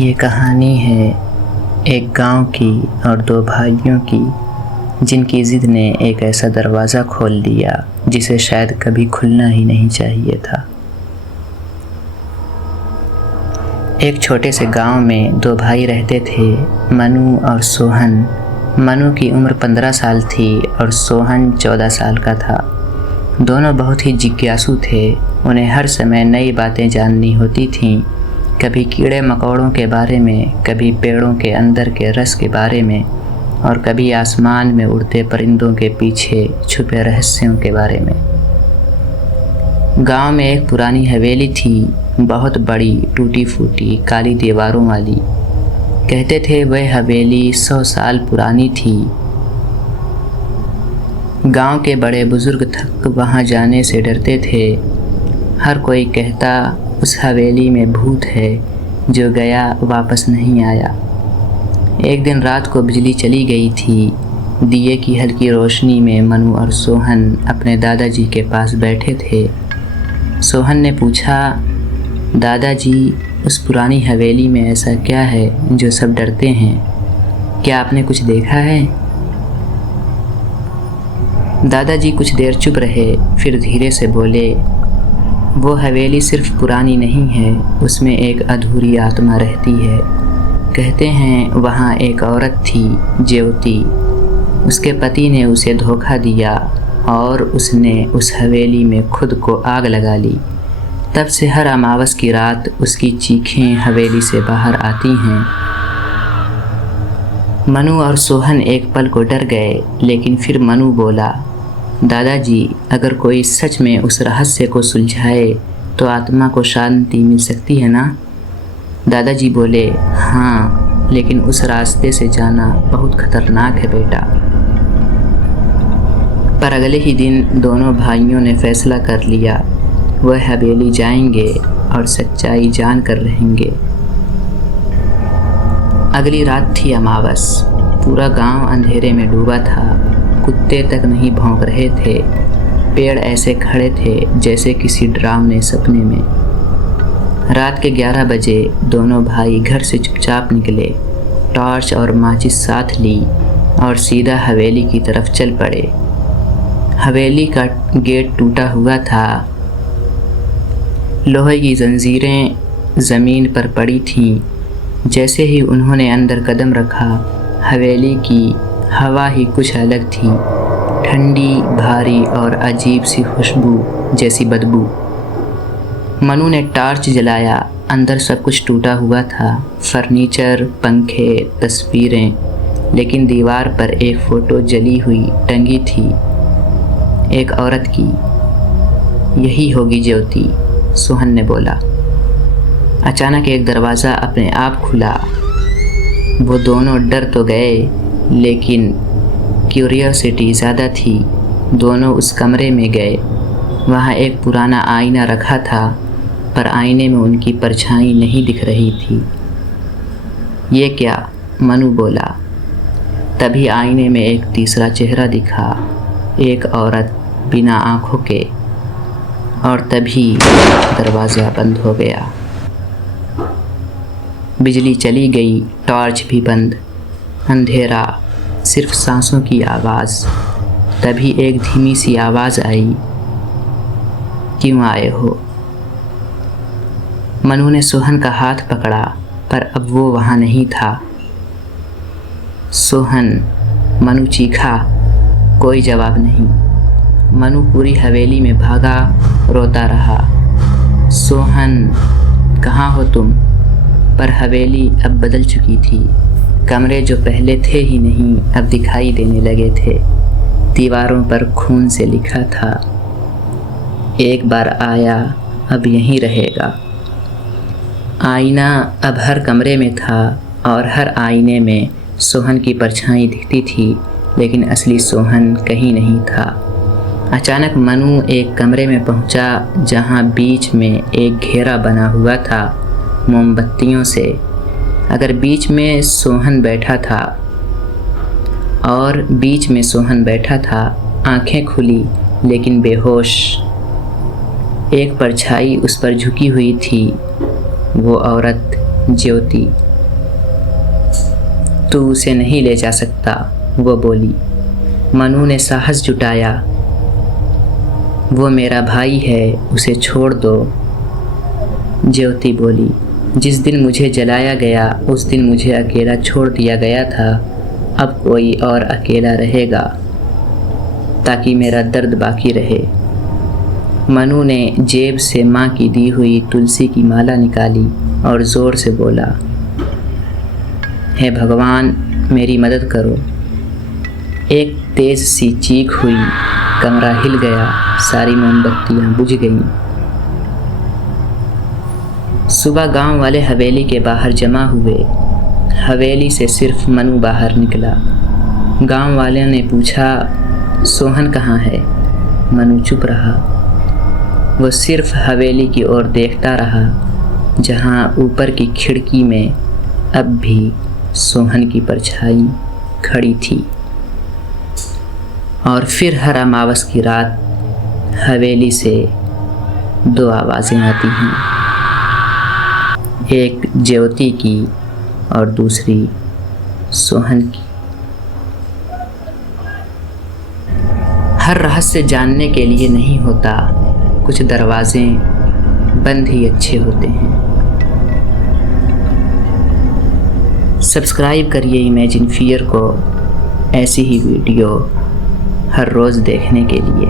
ये कहानी है एक गांव की और दो भाइयों की, जिनकी ज़िद ने एक ऐसा दरवाज़ा खोल दिया जिसे शायद कभी खुलना ही नहीं चाहिए था। एक छोटे से गांव में दो भाई रहते थे, मनु और सोहन। मनु की उम्र 15 साल थी और सोहन 14 साल का था। दोनों बहुत ही जिज्ञासु थे। उन्हें हर समय नई बातें जाननी होती थीं, कभी कीड़े मकोड़ों के बारे में, कभी पेड़ों के अंदर के रस के बारे में और कभी आसमान में उड़ते परिंदों के पीछे छुपे रहस्यों के बारे में। गांव में एक पुरानी हवेली थी, बहुत बड़ी, टूटी फूटी, काली दीवारों वाली। कहते थे वह हवेली 100 साल पुरानी थी। गांव के बड़े बुजुर्ग तक वहां जाने से डरते थे। हर कोई कहता उस हवेली में भूत है, जो गया वापस नहीं आया। एक दिन रात को बिजली चली गई थी। दिए की हल्की रोशनी में मनु और सोहन अपने दादाजी के पास बैठे थे। सोहन ने पूछा, दादाजी, उस पुरानी हवेली में ऐसा क्या है जो सब डरते हैं? क्या आपने कुछ देखा है? दादाजी कुछ देर चुप रहे, फिर धीरे से बोले, वो हवेली सिर्फ पुरानी नहीं है, उसमें एक अधूरी आत्मा रहती है। कहते हैं वहाँ एक औरत थी, ज्योति। उसके पति ने उसे धोखा दिया और उसने उस हवेली में खुद को आग लगा ली। तब से हर अमावस की रात उसकी चीखें हवेली से बाहर आती हैं। मनु और सोहन एक पल को डर गए, लेकिन फिर मनु बोला, दादाजी, अगर कोई सच में उस रहस्य को सुलझाए तो आत्मा को शांति मिल सकती है ना? दादाजी बोले, हाँ, लेकिन उस रास्ते से जाना बहुत खतरनाक है बेटा। पर अगले ही दिन दोनों भाइयों ने फैसला कर लिया, वह हवेली जाएंगे और सच्चाई जान कर रहेंगे। अगली रात थी अमावस। पूरा गांव अंधेरे में डूबा था। कुत्ते तक नहीं भौंक रहे थे। पेड़ ऐसे खड़े थे जैसे किसी डरावने सपने में। रात के 11 बजे दोनों भाई घर से चुपचाप निकले, टॉर्च और माचिस साथ ली और सीधा हवेली की तरफ चल पड़े। हवेली का गेट टूटा हुआ था। लोहे की जंजीरें ज़मीन पर पड़ी थीं। जैसे ही उन्होंने अंदर कदम रखा, हवेली की हवा ही कुछ अलग थी, ठंडी, भारी और अजीब सी खुशबू जैसी बदबू। मनु ने टॉर्च जलाया। अंदर सब कुछ टूटा हुआ था, फर्नीचर, पंखे, तस्वीरें, लेकिन दीवार पर एक फ़ोटो जली हुई टंगी थी, एक औरत की। यही होगी ज्योति, सोहन ने बोला। अचानक एक दरवाज़ा अपने आप खुला। वो दोनों डर तो गए, लेकिन क्यूरियोसिटी ज़्यादा थी। दोनों उस कमरे में गए। वहाँ एक पुराना आईना रखा था, पर आईने में उनकी परछाई नहीं दिख रही थी। ये क्या? मनु बोला। तभी आईने में एक तीसरा चेहरा दिखा, एक औरत बिना आँखों के। और तभी दरवाज़ा बंद हो गया। बिजली चली गई, टॉर्च भी बंद। अंधेरा, सिर्फ सांसों की आवाज़। तभी एक धीमी सी आवाज़ आई, क्यों आए हो? मनु ने सोहन का हाथ पकड़ा, पर अब वो वहाँ नहीं था। सोहन, मनु चीखा। कोई जवाब नहीं। मनु पूरी हवेली में भागा, रोता रहा। सोहन, कहाँ हो तुम? पर हवेली अब बदल चुकी थी। कमरे जो पहले थे ही नहीं, अब दिखाई देने लगे थे। दीवारों पर खून से लिखा था, एक बार आया, अब यहीं रहेगा। आईना अब हर कमरे में था और हर आईने में सोहन की परछाई दिखती थी, लेकिन असली सोहन कहीं नहीं था। अचानक मनु एक कमरे में पहुंचा, जहां बीच में एक घेरा बना हुआ था मोमबत्तियों से। अगर बीच में सोहन बैठा था, आंखें खुली लेकिन बेहोश। एक परछाई उस पर झुकी हुई थी, वो औरत ज्योति। तू उसे नहीं ले जा सकता, वो बोली। मनु ने साहस जुटाया। वो मेरा भाई है, उसे छोड़ दो। ज्योति बोली, जिस दिन मुझे जलाया गया उस दिन मुझे अकेला छोड़ दिया गया था। अब कोई और अकेला रहेगा ताकि मेरा दर्द बाकी रहे। मनु ने जेब से माँ की दी हुई तुलसी की माला निकाली और ज़ोर से बोला, हे भगवान, मेरी मदद करो। एक तेज़ सी चीख हुई, कमरा हिल गया, सारी मोमबत्तियाँ बुझ गईं। सुबह गांव वाले हवेली के बाहर जमा हुए। हवेली से सिर्फ मनु बाहर निकला। गांव वाले ने पूछा, सोहन कहाँ है? मनु चुप रहा। वो सिर्फ हवेली की ओर देखता रहा, जहाँ ऊपर की खिड़की में अब भी सोहन की परछाई खड़ी थी। और फिर हर अमावस की रात हवेली से दो आवाज़ें आती हैं, एक ज्योति की और दूसरी सोहन की। हर रहस्य जानने के लिए नहीं होता, कुछ दरवाजे बंद ही अच्छे होते हैं। सब्सक्राइब करिए इमेजिन फियर को, ऐसी ही वीडियो हर रोज़ देखने के लिए।